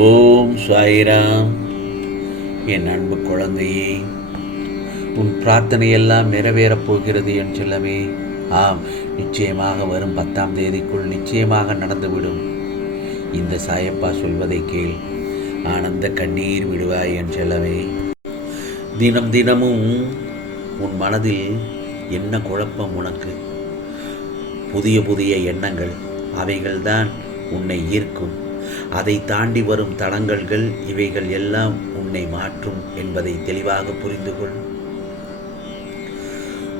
ஓம் சாய்ராம். என் அன்பு குழந்தையே, உன் பிரார்த்தனையெல்லாம் நிறைவேறப் போகிறது என் செல்லமே. ஆம், நிச்சயமாக வரும் 10ஆம் தேதிக்குள் நிச்சயமாக நடந்துவிடும். இந்த சாயப்பா சொல்வதை கேள், ஆனந்த கண்ணீர் விடுவாய் என் செல்லமே. தினம் தினமும் உன் மனதில் என்ன குழப்பம் உனக்கு? புதிய புதிய எண்ணங்கள், அவைகள்தான் உன்னை ஈர்க்கும். அதை தாண்டி வரும் தடங்கல்கள், இவைகள் எல்லாம் உன்னை மாற்றும் என்பதை தெளிவாக புரிந்து கொள்.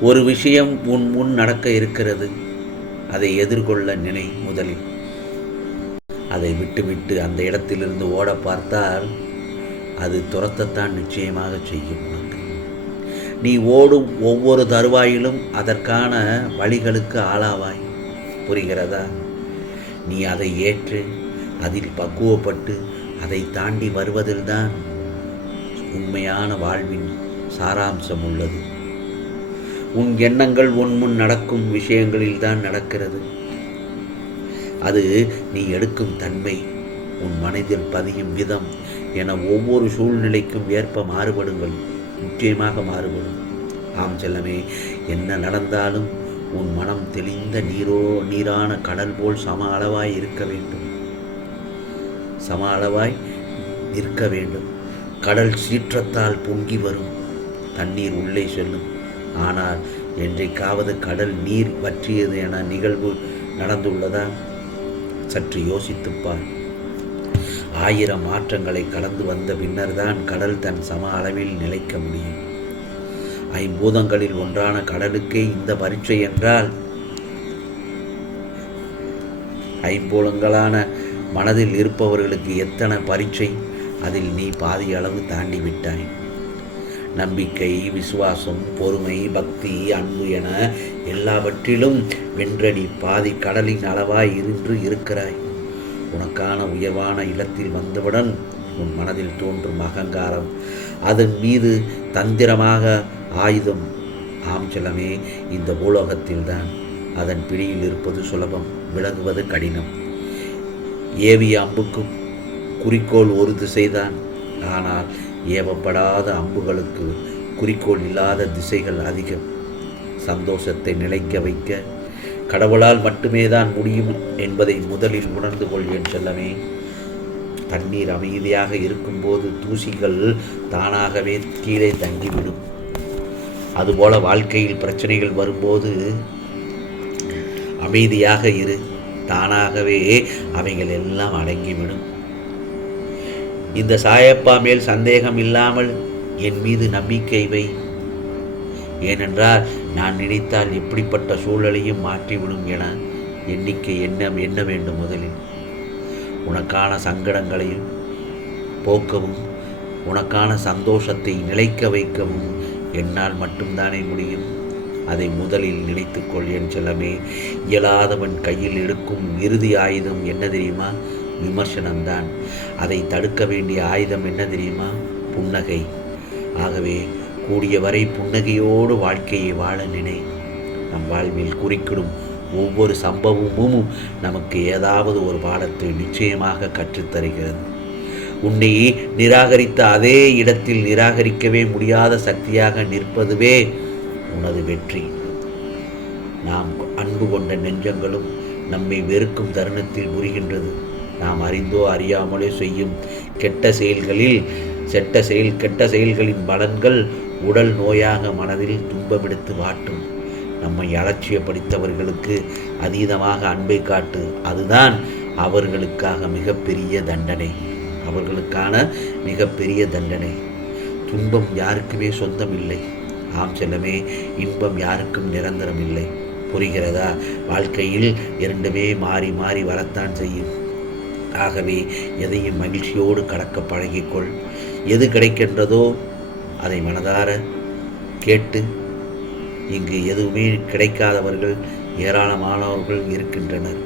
ஒரு விஷயம் உன் முன் நடக்க இருக்கிறது, அதை எதிர்கொள்ள நினை. முதலில் அதை விட்டுவிட்டு அந்த இடத்திலிருந்து ஓட பார்த்தால் அது துரத்தத்தான் நிச்சயமாக செய்யும். உனக்கு நீ ஓடும் ஒவ்வொரு தருவாயிலும் அதற்கான வழிகளுக்கு ஆளாவாய். புரிகிறதா? நீ அதை ஏற்று அதில் பக்குவப்பட்டு அதை தாண்டி வருவதில்தான் உண்மையான வாழ்வின் சாராம்சம் உள்ளது. உன் எண்ணங்கள் உன் முன் நடக்கும் விஷயங்களில்தான் நடக்கிறது. அது நீ எடுக்கும் தன்மை, உன் மனதில் பதியும் விதம் என ஒவ்வொரு சூழ்நிலைக்கும் ஏற்ப மாறுபடுங்கள். நிச்சயமாக மாறுபடும். ஆம் செல்லமே, என்ன நடந்தாலும் உன் மனம் தெளிந்த நீரான கடல் போல் சம அளவாய் இருக்க வேண்டும். சம அளவாய் நிற்க வேண்டும். கடல் சீற்றத்தால் பொங்கி வரும், தண்ணீர் உள்ளே செல்லும். ஆனால் என்றைக்காவது கடல் நீர் வற்றியது என நிகழ்வு நடந்துள்ளதா? சற்று யோசித்துப்பார். 1000 மாற்றங்களை கடந்து வந்த பின்னர்தான் கடல் தன் சம அளவில் நிலைக்க முடியும். 5 பூதங்களில் ஒன்றான கடலுக்கே இந்த பரீட்சை என்றால், 5 மனதில் இருப்பவர்களுக்கு எத்தனை பரீட்சை! அதில் நீ பாதி அளவு தாண்டி விட்டாய். நம்பிக்கை, விசுவாசம், பொறுமை, பக்தி, அன்பு என எல்லாவற்றிலும் வென்றடி பாதி கடலின் அளவாய் இருக்கிறாய். உனக்கான உயர்வான இடத்தில் வந்தவுடன் உன் மனதில் தோன்றும் அகங்காரம், அதன் மீது தந்திரமாக ஆயுதம். ஆம் செல்லமே, இந்த பூலோகத்தில்தான் அதன் பிடியில் இருப்பது சுலபம், விலகுவது கடினம். ஏவிய அம்புக்கு குறிக்கோள் ஒரு திசைதான். ஆனால் ஏவப்படாத அம்புகளுக்கு குறிக்கோள் இல்லாத திசைகள் அதிகம். சந்தோஷத்தை நிலைக்க வைக்க கடவுளால் மட்டுமே தான் முடியும் என்பதை முதலில் உணர்ந்து கொள் என் செல்லமே. தண்ணீர் அமைதியாக இருக்கும்போது தூசிகள் தானாகவே கீழே தங்கிவிடும். அதுபோல வாழ்க்கையில் பிரச்சனைகள் வரும்போது அமைதியாக இரு, தானாகவே அவைகள் எல்லாம் அடங்கிவிடும். இந்த சாயப்பா மேல் சந்தேகம் இல்லாமல் என் மீது நம்பிக்கை வை. ஏனென்றால் நான் நினைத்தால் எப்படிப்பட்ட சூழலையும் மாற்றிவிடும் என எண்ணிக்கை என்ன வேண்டும். முதலில் உனக்கான சங்கடங்களையும் போக்கவும், உனக்கான சந்தோஷத்தை நிலைக்க வைக்கவும் என்னால் மட்டும்தானே முடியும். அதை முதலில் நினைத்துக்கொள் என் செல்லமே. இயலாதவன் கையில் எடுக்கும் இறுதி ஆயுதம் என்ன தெரியுமா? விமர்சனம்தான். அதை தடுக்க வேண்டிய ஆயுதம் என்ன தெரியுமா? புன்னகை. ஆகவே கூடியவரை புன்னகையோடு வாழ்க்கையை வாழ நினை. நம் வாழ்வில் குறுக்கிடும் ஒவ்வொரு சம்பவமும் நமக்கு ஏதாவது ஒரு பாடத்தை நிச்சயமாக கற்றுத்தருகிறது. உன்னை நிராகரித்த அதே இடத்தில் நிராகரிக்கவே முடியாத சக்தியாக நிற்பதுவே உனது வெற்றி. நாம் அன்பு கொண்ட நெஞ்சங்களும் நம்மை வெறுக்கும் தருணத்தில் உரிகின்றது. நாம் அறிந்தோ அறியாமலே செய்யும் கெட்ட செயல்களின் பலன்கள் உடல் நோயாக மனதில் துன்பமெடுத்து வாட்டும். நம்மை அலட்சியப்படுத்தவர்களுக்கு அதீதமாக அன்பை காட்டு. அதுதான் அவர்களுக்கான மிகப்பெரிய தண்டனை. துன்பம் யாருக்குமே சொந்தம் இல்லை. ஆம் செல்லமே, இன்பம் யாருக்கும் நிரந்தரம் இல்லை. புரிகிறதா? வாழ்க்கையில் இரண்டுமே மாறி மாறி வரத்தான் செய்யும். ஆகவே எதையும் மகிழ்ச்சியோடு கடக்க பழகிக்கொள். எது கிடைக்கின்றதோ அதை மனதார கேட்டு. இங்கு எதுவுமே கிடைக்காதவர்கள் ஏராளமானவர்கள் இருக்கின்றனர்.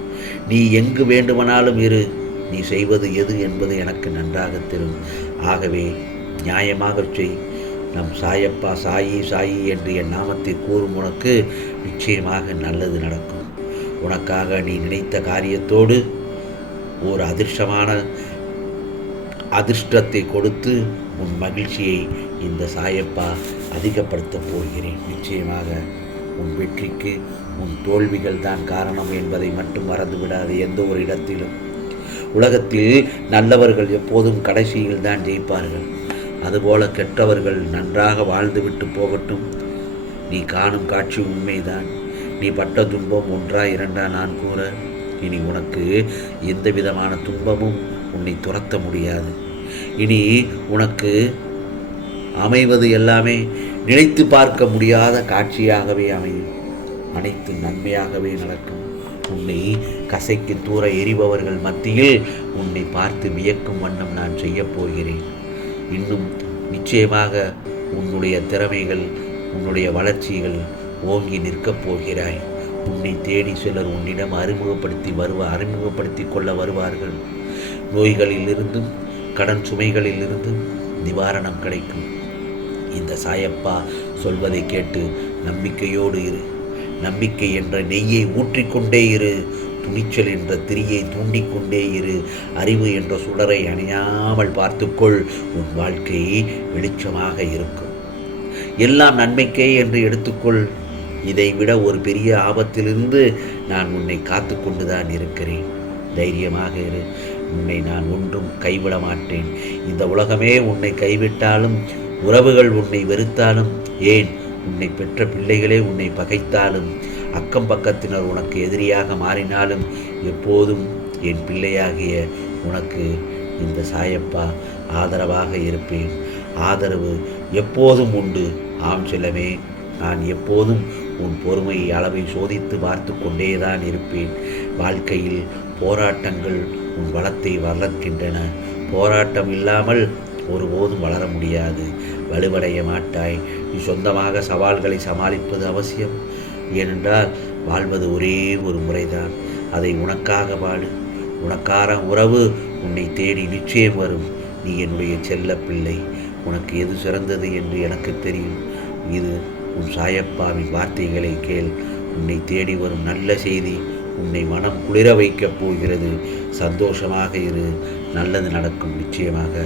நீ எங்கு வேண்டுமானாலும் இரு. நீ செய்வது எது என்பது எனக்கு நன்றாக தெரியும். ஆகவே நியாயமாக செய். நம் சாயப்பா சாயி என்று என் நாமத்தை கூறும் உனக்கு நிச்சயமாக நல்லது நடக்கும். உனக்காக நீ நினைத்த காரியத்தோடு ஒரு அதிர்ஷ்டமான அதிர்ஷ்டத்தை கொடுத்து உன் மகிழ்ச்சியை இந்த சாயப்பா அதிகப்படுத்தப் போகிறேன். நிச்சயமாக உன் வெற்றிக்கு உன் தோல்விகள் தான் காரணம் என்பதை மட்டும் மறந்துவிடாது. எந்த ஒரு இடத்திலும் உலகத்தில் நல்லவர்கள் எப்போதும் கடைசியில் தான் ஜெயிப்பார்கள். அதுபோல கெட்டவர்கள் நன்றாக வாழ்ந்துவிட்டு போகட்டும். நீ காணும் காட்சி உண்மைதான். நீ பட்ட துன்பம் ஒன்றா இரண்டா நான் கூற. இனி உனக்கு எந்த விதமான துன்பமும் உன்னை துரத்த முடியாது. இனி உனக்கு அமைவது எல்லாமே நினைத்து பார்க்க முடியாத காட்சியாகவே அமையும். அனைத்து நன்மையாகவே நடக்கும். உன்னை கசைக்கு தூர எரிபவர்கள் மத்தியில் உன்னை பார்த்து வியக்கும் வண்ணம் நான் செய்யப் போகிறேன். இன்னும் நிச்சயமாக உன்னுடைய திறமைகள், உன்னுடைய வளர்ச்சிகள் ஓங்கி நிற்கப் போகிறாய். உன்னை தேடி சிலர் உன்னிடம் அறிமுகப்படுத்தி கொள்ள வருவார்கள். நோய்களிலிருந்தும் கடன் சுமைகளிலிருந்தும் நிவாரணம் கிடைக்கும். இந்த சாயப்பா சொல்வதை கேட்டு நம்பிக்கையோடு இரு. நம்பிக்கை என்ற நெய்யை ஊற்றிக்கொண்டே இரு. துணிச்சல் என்ற திரியை தூண்டிக்கொண்டே இரு. அறிவு என்ற சுடரை அணையாமல் பார்த்துக்கொள். உன் வாழ்க்கை வெளிச்சமாக இருக்கும். எல்லாம் நன்மைக்கே என்று எடுத்துக்கொள். இதைவிட ஒரு பெரிய ஆபத்திலிருந்து நான் உன்னை காத்து கொண்டுதான் இருக்கிறேன். தைரியமாக இரு. உன்னை நான் ஒன்றும் கைவிட மாட்டேன். இந்த உலகமே உன்னை கைவிட்டாலும், உறவுகள் உன்னை வெறுத்தாலும், ஏன் உன்னை பெற்ற பிள்ளைகளே உன்னை பகைத்தாலும், அக்கம் பக்கத்தினர் உனக்கு எதிரியாக மாறினாலும், எப்போதும் என் பிள்ளையாகிய உனக்கு இந்த சாயப்பா ஆதரவாக இருப்பேன். ஆதரவு எப்போதும் உண்டு. ஆம் செல்லமே, நான் எப்போதும் உன் பொறுமை அளவை சோதித்து பார்த்து கொண்டேதான் இருப்பேன். வாழ்க்கையில் போராட்டங்கள் உன் வளத்தை வளர்க்கின்றன. போராட்டம் இல்லாமல் ஒருபோதும் வளர முடியாது. வலுவடைய மாட்டாய். நீ சொந்தமாக சவால்களை சமாளிப்பது அவசியம். ஏனென்றால் வாழ்வது ஒரே ஒரு முறைதான். அதை உனக்காக வாழு. உனக்கான உறவு உன்னை தேடி நிச்சயம் வரும். நீ என்னுடைய செல்ல பிள்ளை. உனக்கு எது சிறந்தது என்று எனக்கு தெரியும். இது உன் சாயப்பாவின் வார்த்தைகளை கேள். உன்னை தேடி வரும் நல்ல செய்தி உன்னை மனம் குளிர வைக்கப் போகிறது. சந்தோஷமாக இரு. நல்லது நடக்கும். நிச்சயமாக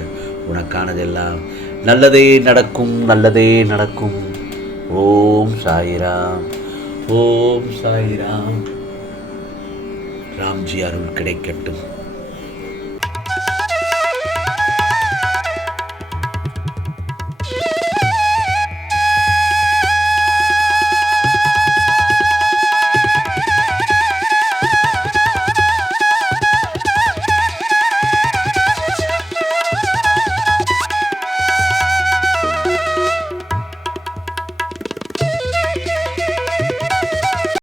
உனக்கானதெல்லாம் நல்லதே நடக்கும். நல்லதே நடக்கும். ஓம் சாயிராம். ஓம் சாயிராம். ராம்ஜி அருள் கிடைக்கட்டும்.